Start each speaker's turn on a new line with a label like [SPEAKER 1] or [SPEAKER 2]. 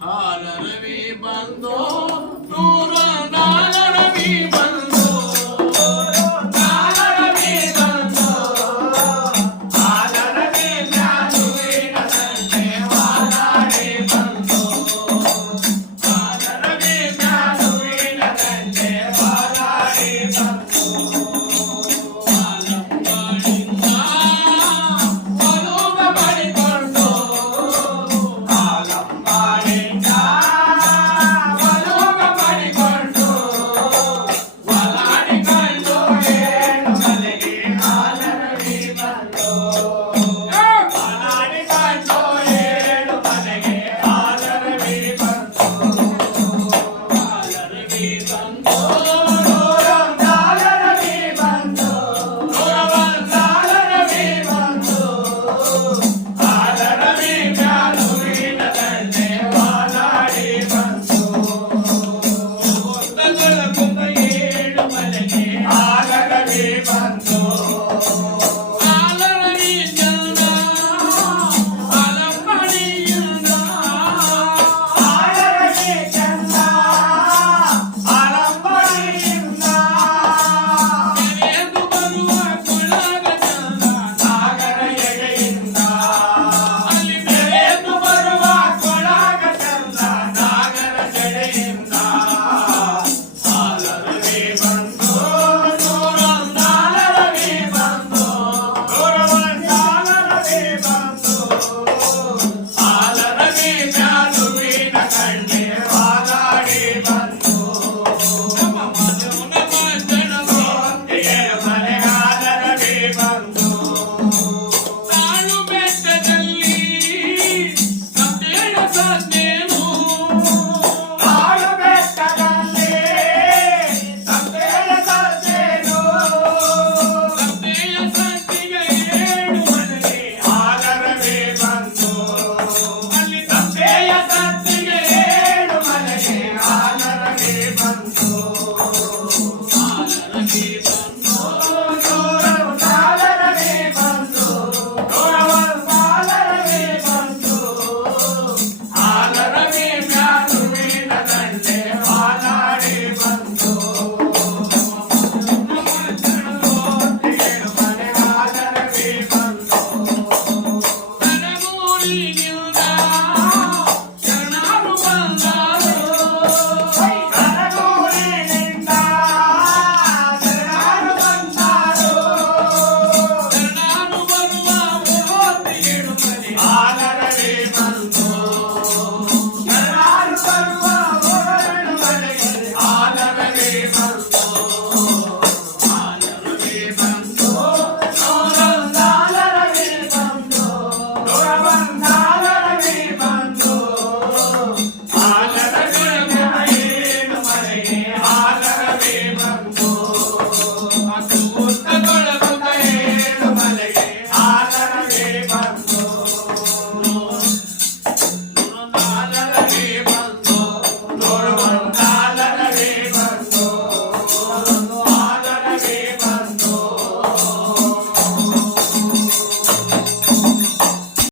[SPEAKER 1] ಹಾಲರವಿ ಬಂದೋ ನೂರ ನಾಲರವಿ ಬಂದೋ ನಾಲರವಿ ಬಂದೋ ಬಂದು Oh.